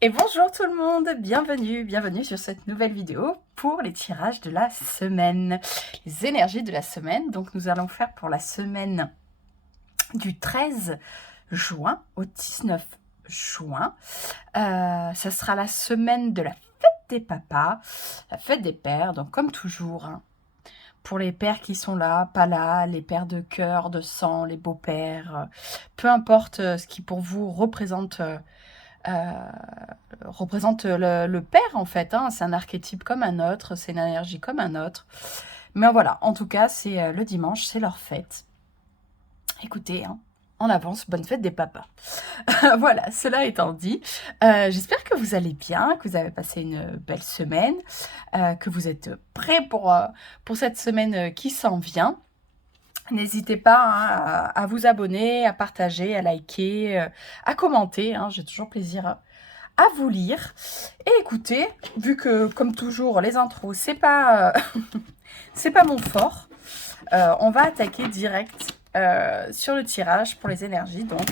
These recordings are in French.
Et bonjour tout le monde, bienvenue sur cette nouvelle vidéo pour les tirages de la semaine, les énergies de la semaine. Donc nous allons faire pour la semaine du 13 juin au 19 juin. Ça sera la semaine de la fête des papas, la fête des pères, donc comme toujours, hein, pour les pères qui sont là, pas là, les pères de cœur, de sang, les beaux-pères, peu importe ce qui pour vous représente le père, en fait. Hein. C'est un archétype comme un autre, c'est une énergie comme un autre. Mais voilà, en tout cas, c'est le dimanche, c'est leur fête. Écoutez, hein, en avance, bonne fête des papas. Voilà, cela étant dit, j'espère que vous allez bien, que vous avez passé une belle semaine, que vous êtes prêts pour cette semaine qui s'en vient. N'hésitez pas, hein, à vous abonner, à partager, à liker, à commenter. Hein, j'ai toujours plaisir à vous lire. Et écoutez, vu que, comme toujours, les intros, c'est pas, c'est pas mon fort, on va attaquer direct sur le tirage pour les énergies, donc,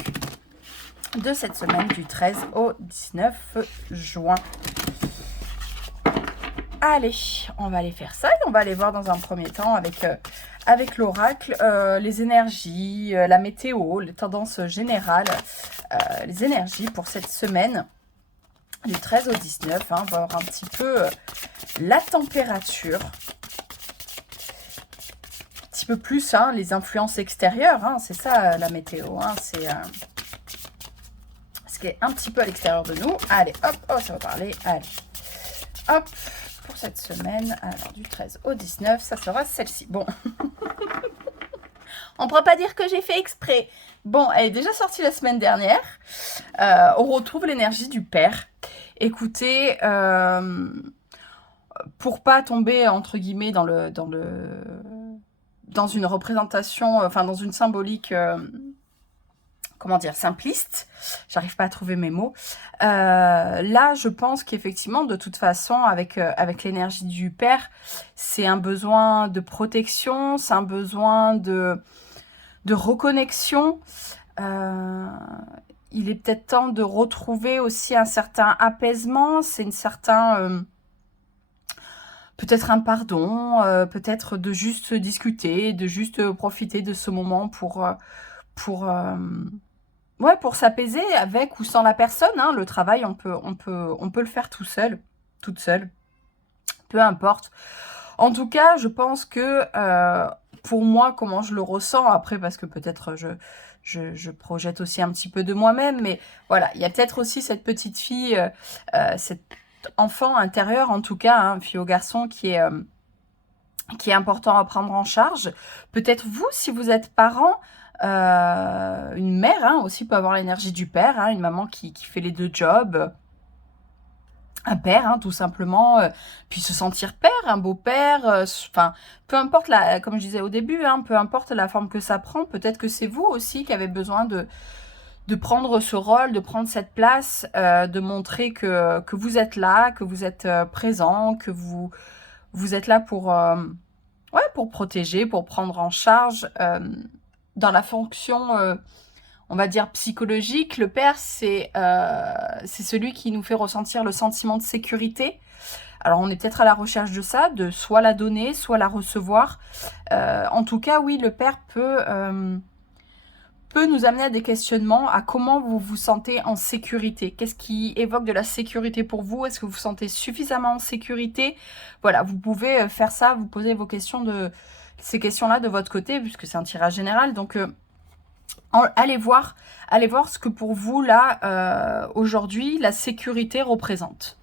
de cette semaine du 13 au 19 juin. Allez, on va aller faire ça et on va aller voir dans un premier temps avec l'oracle les énergies, la météo, les tendances générales, les énergies pour cette semaine du 13 au 19. Hein, on va voir un petit peu la température, un petit peu plus hein, les influences extérieures. Hein, c'est ça la météo, hein, c'est ce qui est un petit peu à l'extérieur de nous. Allez, hop, oh, ça va parler. Allez, hop. Pour cette semaine, alors du 13 au 19, ça sera celle-ci. Bon, on ne pourra pas dire que j'ai fait exprès. Bon, elle est déjà sortie la semaine dernière. On retrouve l'énergie du père. Écoutez, pour pas tomber entre guillemets dans une représentation, enfin dans une symbolique. Comment dire, simpliste, j'arrive pas à trouver mes mots. Là, je pense qu'effectivement, de toute façon, avec l'énergie du père, c'est un besoin de protection, c'est un besoin de reconnexion. Il est peut-être temps de retrouver aussi un certain apaisement, c'est une certain... peut-être un pardon, peut-être de juste discuter, de juste profiter de ce moment pour s'apaiser avec ou sans la personne. Hein. Le travail, on peut le faire tout seul, toute seule, peu importe. En tout cas, je pense que pour moi, comment je le ressens, après, parce que peut-être je projette aussi un petit peu de moi-même, mais voilà, il y a peut-être aussi cette petite fille, cet enfant intérieur, en tout cas, hein, fille ou garçon, qui est important à prendre en charge. Peut-être vous, si vous êtes parent, une mère hein, aussi peut avoir l'énergie du père, hein, une maman qui fait les deux jobs, un père hein, tout simplement, puis se sentir père, un beau-père, enfin, peu importe, comme je disais au début, hein, peu importe la forme que ça prend, peut-être que c'est vous aussi qui avez besoin de prendre ce rôle, de prendre cette place, de montrer que vous êtes là, que vous êtes présent, que vous êtes là pour protéger, pour prendre en charge. Dans la fonction, on va dire, psychologique, le père, c'est celui qui nous fait ressentir le sentiment de sécurité. Alors, on est peut-être à la recherche de ça, de soit la donner, soit la recevoir. En tout cas, oui, le père peut nous amener à des questionnements, à comment vous vous sentez en sécurité. Qu'est-ce qui évoque de la sécurité pour vous? Est-ce que vous vous sentez suffisamment en sécurité? Voilà, vous pouvez faire ça, vous posez ces questions-là de votre côté, puisque c'est un tirage général. Donc, allez voir ce que pour vous, là, aujourd'hui, la sécurité représente.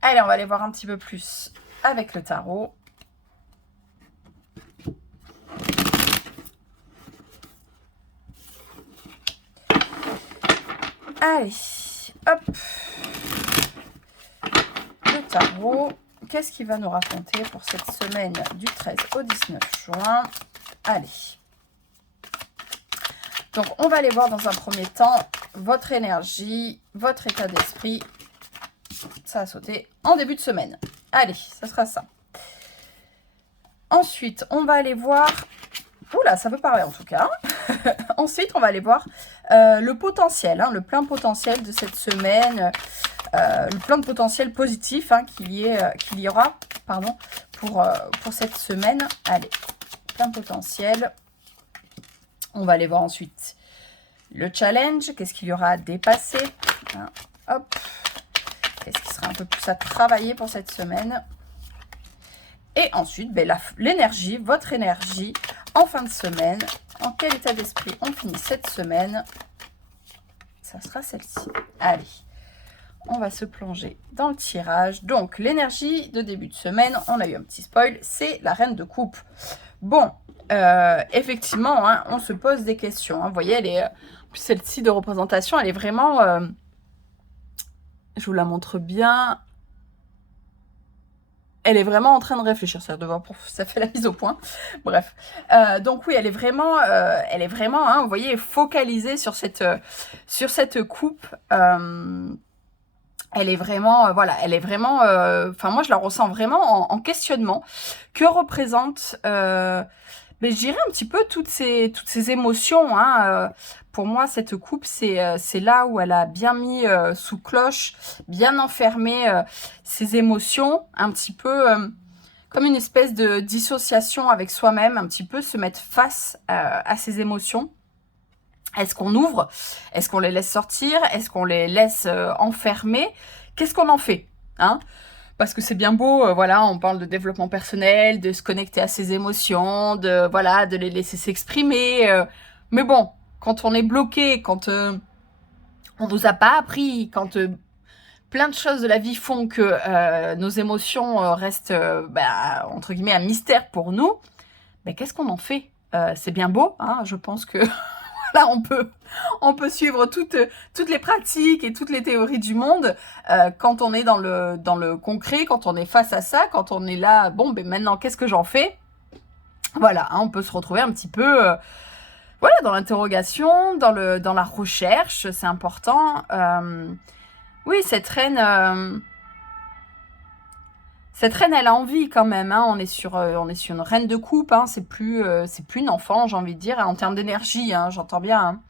Allez, on va aller voir un petit peu plus avec le tarot. Allez, hop. Le tarot, qu'est-ce qu'il va nous raconter pour cette semaine du 13 au 19 juin? Allez. Donc, on va aller voir dans un premier temps votre énergie, votre état d'esprit. Ça a sauté en début de semaine. Allez, ça sera ça. Ensuite, on va aller voir... Oula, ça veut parler en tout cas. Ensuite, on va aller voir le potentiel, hein, le plein potentiel de cette semaine, le plein de potentiel positif hein, qu'il y aura pardon, pour cette semaine. Allez, plein potentiel. On va aller voir ensuite le challenge, qu'est-ce qu'il y aura à dépasser, hein, hop, qu'est-ce qui sera un peu plus à travailler pour cette semaine. Et ensuite, ben, l'énergie, votre énergie en fin de semaine. En quel état d'esprit on finit cette semaine? Ça sera celle-ci. Allez, on va se plonger dans le tirage. Donc, l'énergie de début de semaine, on a eu un petit spoil, c'est la reine de coupe. Bon, effectivement, hein, on se pose des questions. Hein. Vous voyez, elle est, celle-ci de représentation, elle est vraiment... je vous la montre bien. Elle est vraiment en train de réfléchir, ça fait la mise au point. Bref, donc oui, elle est vraiment, hein, vous voyez, focalisée sur cette coupe. Elle est vraiment, voilà, elle est vraiment, enfin moi je la ressens vraiment en questionnement. Que représente, mais je dirais un petit peu toutes ces émotions. Hein, pour moi, cette coupe, c'est là où elle a bien mis sous cloche, bien enfermé ses émotions, un petit peu comme une espèce de dissociation avec soi-même, un petit peu se mettre face à ses émotions. Est-ce qu'on ouvre? Est-ce qu'on les laisse sortir? Est-ce qu'on les laisse enfermer? Qu'est-ce qu'on en fait, hein? Parce que c'est bien beau, voilà, on parle de développement personnel, de se connecter à ses émotions, voilà, de les laisser s'exprimer. Mais bon, quand on est bloqué, quand on nous a pas appris, quand plein de choses de la vie font que nos émotions restent, entre guillemets, un mystère pour nous, mais qu'est-ce qu'on en fait? C'est bien beau, hein, je pense que là, on peut suivre toutes les pratiques et toutes les théories du monde quand on est dans le concret, quand on est face à ça, quand on est là, bon, ben maintenant, qu'est-ce que j'en fais? Voilà, hein, on peut se retrouver un petit peu voilà, dans l'interrogation, dans la recherche, c'est important. Oui, cette reine, elle a envie quand même. Hein. On est sur une reine de coupe. Hein. C'est plus une enfant, j'ai envie de dire, hein, en termes d'énergie. Hein, j'entends bien. Hein.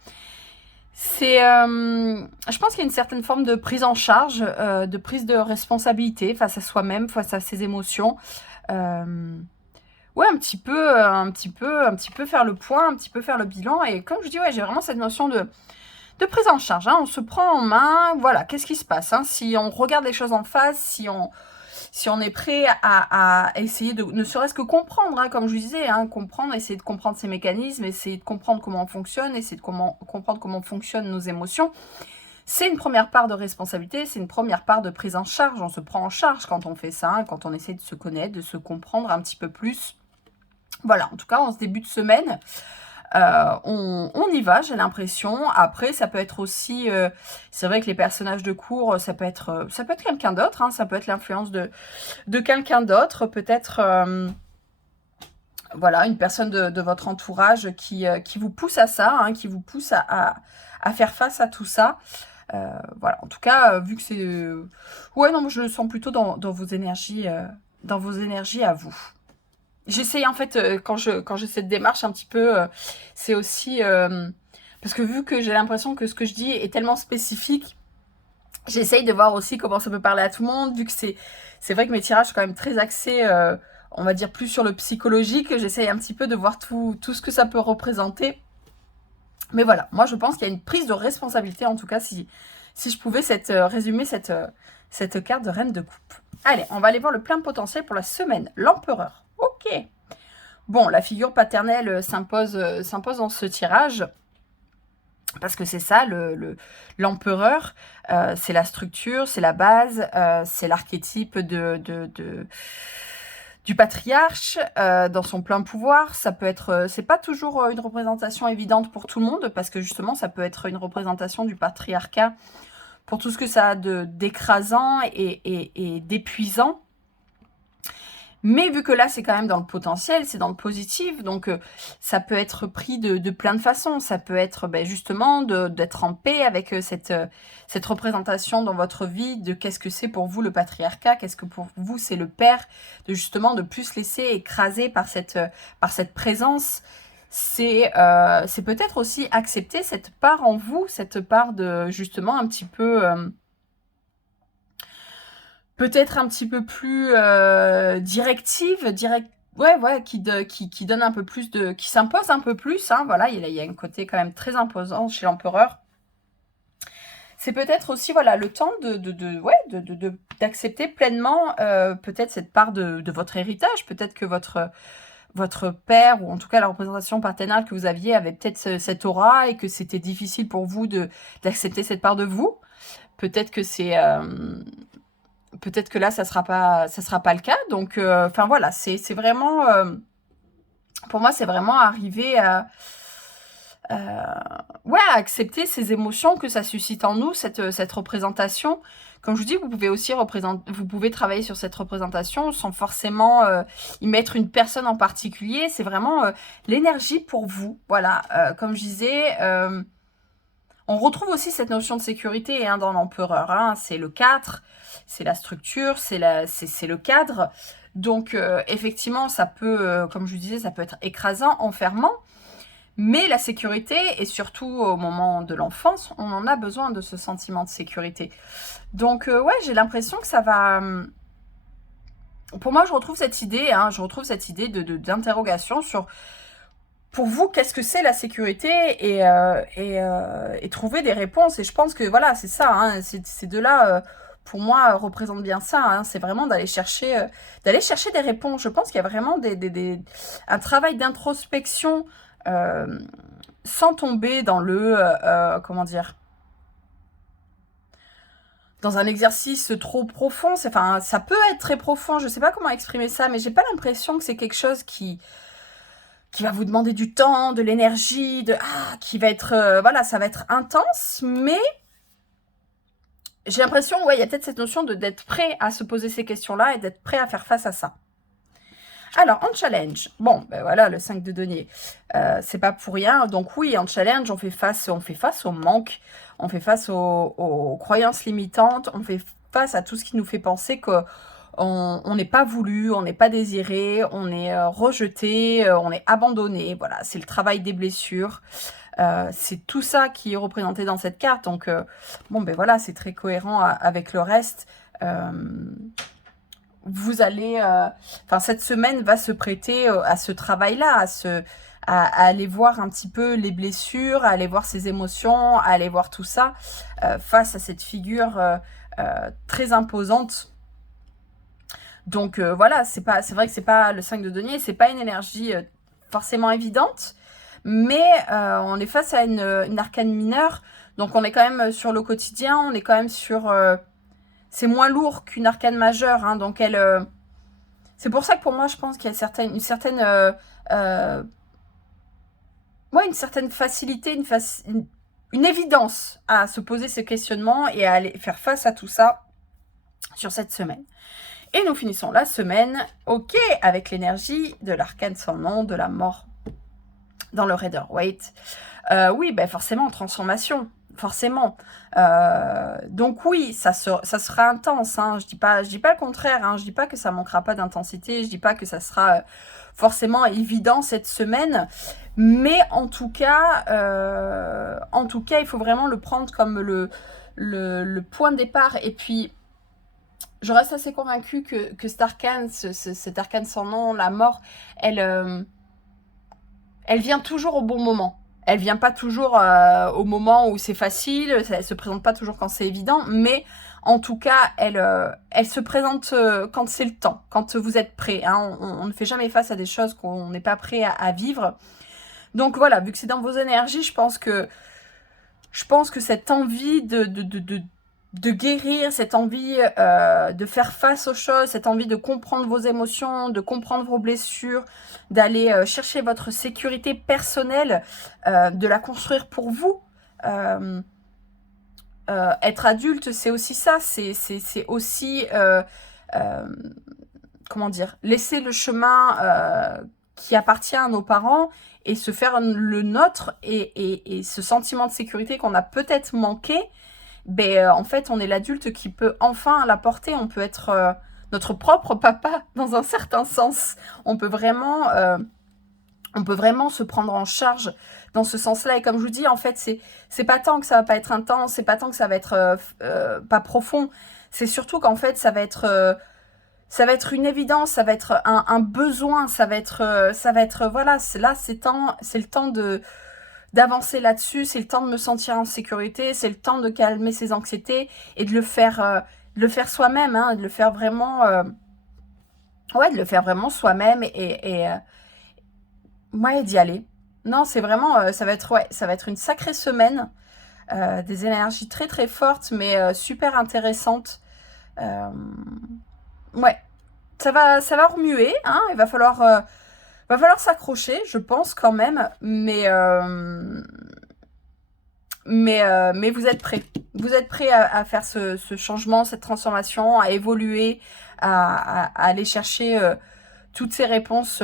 Je pense qu'il y a une certaine forme de prise en charge, de prise de responsabilité face à soi-même, face à ses émotions. Ouais, un petit peu faire le point, un petit peu faire le bilan. Et comme je dis, ouais, j'ai vraiment cette notion de prise en charge. Hein. On se prend en main. Voilà, qu'est-ce qui se passe hein. Si on regarde les choses en face, si on est prêt à essayer de ne serait-ce que comprendre, hein, comme je vous disais, hein, essayer de comprendre ces mécanismes, essayer de comprendre comment on fonctionne, essayer de comprendre comment fonctionnent nos émotions, c'est une première part de responsabilité, c'est une première part de prise en charge. On se prend en charge quand on fait ça, hein, quand on essaie de se connaître, de se comprendre un petit peu plus. Voilà, en tout cas, en ce début de semaine, on y va, j'ai l'impression. Après, ça peut être aussi... c'est vrai que les personnages de cours, ça peut être quelqu'un d'autre. Hein, ça peut être l'influence de quelqu'un d'autre. Peut-être... voilà, une personne de votre entourage qui vous pousse à ça, hein, qui vous pousse à faire face à tout ça. Voilà, en tout cas, vu que c'est... ouais, non, je le sens plutôt dans vos énergies à vous. J'essaye en fait, quand j'ai cette démarche un petit peu, c'est aussi... parce que vu que j'ai l'impression que ce que je dis est tellement spécifique, j'essaye de voir aussi comment ça peut parler à tout le monde, vu que c'est vrai que mes tirages sont quand même très axés, on va dire plus sur le psychologique, j'essaye un petit peu de voir tout ce que ça peut représenter. Mais voilà, moi je pense qu'il y a une prise de responsabilité, en tout cas, si je pouvais résumer cette carte de reine de coupe. Allez, on va aller voir le plein potentiel pour la semaine. L'empereur. Ok. Bon, la figure paternelle s'impose dans ce tirage. Parce que c'est ça, l'empereur, c'est la structure, c'est la base, c'est l'archétype du patriarche dans son plein pouvoir. Ça peut être, c'est pas toujours une représentation évidente pour tout le monde, parce que justement, ça peut être une représentation du patriarcat pour tout ce que ça a d'écrasant et d'épuisant. Mais vu que là, c'est quand même dans le potentiel, c'est dans le positif, donc ça peut être pris de plein de façons. Ça peut être justement d'être en paix avec cette représentation dans votre vie de qu'est-ce que c'est pour vous le patriarcat, qu'est-ce que pour vous c'est le père, de justement de plus se laisser écraser par cette présence. c'est peut-être aussi accepter cette part en vous, cette part de justement un petit peu, peut-être un petit peu plus directive, ouais, qui donne un peu plus de, qui s'impose un peu plus, hein, voilà, il y a un côté quand même très imposant chez l'empereur. C'est peut-être aussi, voilà, le temps d'accepter pleinement peut-être cette part de votre héritage, peut-être que votre père, ou en tout cas la représentation paternelle que vous aviez, avait peut-être cette aura et que c'était difficile pour vous d'accepter cette part de vous. Peut-être que peut-être que là, ça sera pas le cas. Donc, enfin voilà, c'est vraiment, pour moi, c'est vraiment arriver ouais, à accepter ces émotions que ça suscite en nous, cette représentation. Comme je vous dis, vous pouvez aussi vous pouvez travailler sur cette représentation sans forcément y mettre une personne en particulier. C'est vraiment l'énergie pour vous. Voilà, comme je disais, on retrouve aussi cette notion de sécurité hein, dans l'empereur. Hein. C'est le 4, c'est la structure, c'est le cadre. Donc, effectivement, ça peut, comme je vous disais, ça peut être écrasant, enfermant. Mais la sécurité, et surtout au moment de l'enfance, on en a besoin de ce sentiment de sécurité. Donc, ouais, j'ai l'impression que ça va... Pour moi, je retrouve cette idée, hein, d'interrogation sur, pour vous, qu'est-ce que c'est la sécurité et trouver des réponses. Et je pense que, voilà, c'est ça, hein, ces deux-là, pour moi, représentent bien ça. Hein, c'est vraiment d'aller chercher des réponses. Je pense qu'il y a vraiment un travail d'introspection sans tomber dans comment dire, dans un exercice trop profond. Enfin, ça peut être très profond, je sais pas comment exprimer ça, mais j'ai pas l'impression que c'est quelque chose qui va vous demander du temps, de l'énergie, qui va être, voilà, ça va être intense, mais j'ai l'impression, ouais, il y a peut-être cette notion d'être prêt à se poser ces questions-là et d'être prêt à faire face à ça. Alors, en challenge, bon, ben voilà, le 5 de denier, c'est pas pour rien. Donc oui, en challenge, on fait face au manque, on fait face aux croyances limitantes, on fait face à tout ce qui nous fait penser qu'on n'est pas voulu, on n'est pas désiré, on est rejeté, on est abandonné. Voilà, c'est le travail des blessures. C'est tout ça qui est représenté dans cette carte. Donc, bon, ben voilà, c'est très cohérent avec le reste. Vous allez, enfin cette semaine va se prêter à ce travail-là, à aller voir un petit peu les blessures, à aller voir ses émotions, à aller voir tout ça face à cette figure très imposante. Donc voilà, c'est vrai que c'est pas le 5 de denier, c'est pas une énergie forcément évidente, mais on est face à une arcane mineure, donc on est quand même sur le quotidien, on est quand même sur c'est moins lourd qu'une arcane majeure, hein, donc c'est pour ça que pour moi, je pense qu'il y a une certaine facilité, une évidence à se poser ces questionnements et à aller faire face à tout ça sur cette semaine. Et nous finissons la semaine, ok, avec l'énergie de l'arcane sans nom, de la mort dans le Rider-Waite. Oui, ben forcément, en transformation. Forcément. Donc oui, ça sera intense. Hein. Je dis pas le contraire. Hein. Je dis pas que ça manquera pas d'intensité. Je dis pas que ça sera forcément évident cette semaine. Mais en tout cas, il faut vraiment le prendre comme le point de départ. Et puis, je reste assez convaincue que cet arcane, cet arcane sans nom, la mort, elle vient toujours au bon moment. Elle vient pas toujours au moment où c'est facile, elle se présente pas toujours quand c'est évident, mais en tout cas, elle se présente quand c'est le temps, quand vous êtes prêt. Hein. On ne fait jamais face à des choses qu'on n'est pas prêt à vivre. Donc voilà, vu que c'est dans vos énergies, je pense que cette envie de guérir, cette envie de faire face aux choses, cette envie de comprendre vos émotions, de comprendre vos blessures, d'aller chercher votre sécurité personnelle, de la construire pour vous. Être adulte, c'est aussi ça, c'est aussi, comment dire, laisser le chemin qui appartient à nos parents et se faire le nôtre et ce sentiment de sécurité qu'on a peut-être manqué, ben, en fait, on est l'adulte qui peut enfin l'apporter. On peut être notre propre papa dans un certain sens. On peut vraiment On peut vraiment se prendre en charge dans ce sens-là. Et comme je vous dis, en fait, c'est pas tant que ça va pas être intense, c'est pas tant que ça va être pas profond. C'est surtout qu'en fait, ça va être une évidence, ça va être un besoin, ça va être voilà, là, c'est le temps d'avancer là-dessus, c'est le temps de me sentir en sécurité, c'est le temps de calmer ses anxiétés et de le faire soi-même, hein, de le faire vraiment, ouais, de le faire vraiment soi-même ouais, d'y aller. Non, c'est vraiment, ça va être une sacrée semaine, des énergies très très fortes, mais super intéressantes. Ouais, ça va remuer, hein, il va falloir s'accrocher, je pense quand même, mais vous êtes prêts. Vous êtes prêts à faire ce changement, cette transformation, à évoluer, à aller chercher toutes ces réponses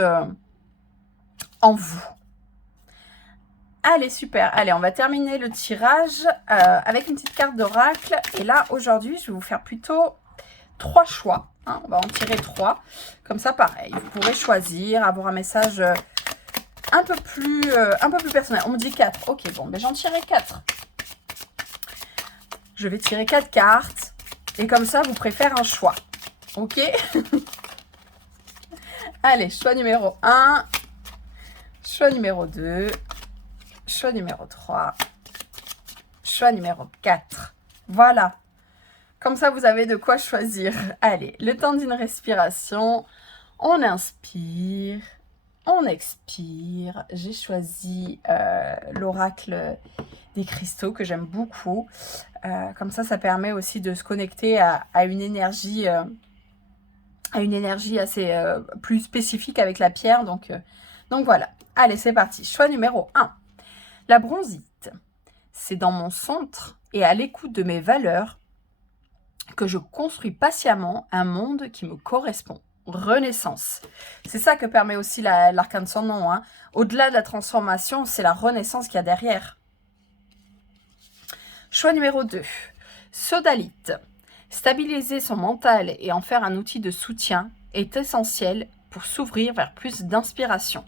en vous. Allez, super. Allez, on va terminer le tirage avec une petite carte d'oracle. Et là, aujourd'hui, je vais vous faire plutôt 3 choix. Hein, on va en tirer 3. Comme ça, pareil, vous pourrez choisir, avoir un message un peu plus personnel. On me dit 4. Ok, bon, ben j'en tirerai 4. Je vais tirer 4 cartes. Et comme ça, vous préférez un choix. Ok. Allez, choix numéro 1. Choix numéro 2. Choix numéro 3. Choix numéro 4. Voilà. Comme ça, vous avez de quoi choisir. Allez, le temps d'une respiration. On inspire. On expire. J'ai choisi l'oracle des cristaux que j'aime beaucoup. Comme ça permet aussi de se connecter à une énergie assez plus spécifique avec la pierre. Donc voilà. Allez, c'est parti. Choix numéro 1. La bronzite. C'est dans mon centre et à l'écoute de mes valeurs que je construis patiemment un monde qui me correspond. Renaissance. C'est ça que permet aussi l'arcane sans nom. Hein. Au-delà de la transformation, c'est la renaissance qu'il y a derrière. Choix numéro 2. Sodalite. Stabiliser son mental et en faire un outil de soutien est essentiel pour s'ouvrir vers plus d'inspiration.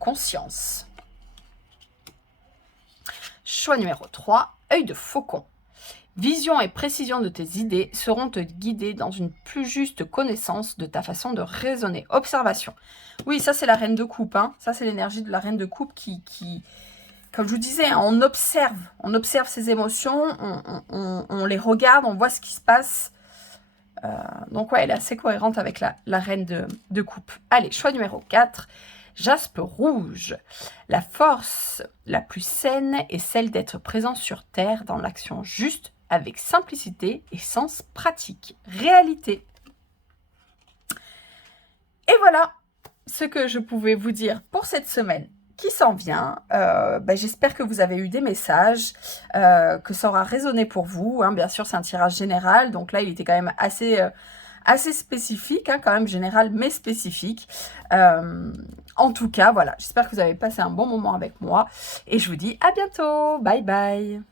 Conscience. Choix numéro 3. Œil de faucon. Vision et précision de tes idées seront te guider dans une plus juste connaissance de ta façon de raisonner. Observation. Oui, ça c'est la reine de coupe. Hein. Ça c'est l'énergie de la reine de coupe qui comme je vous disais, on observe ses émotions, on les regarde, on voit ce qui se passe. Donc ouais, elle est assez cohérente avec la reine de coupe. Allez, choix numéro 4. Jaspe rouge. La force la plus saine est celle d'être présent sur Terre dans l'action juste, avec simplicité et sens pratique. Réalité. Et voilà ce que je pouvais vous dire pour cette semaine qui s'en vient. J'espère que vous avez eu des messages, que ça aura résonné pour vous. Hein. Bien sûr, c'est un tirage général, donc là, il était quand même assez spécifique, hein, quand même général, mais spécifique. En tout cas, voilà, j'espère que vous avez passé un bon moment avec moi. Et je vous dis à bientôt. Bye bye.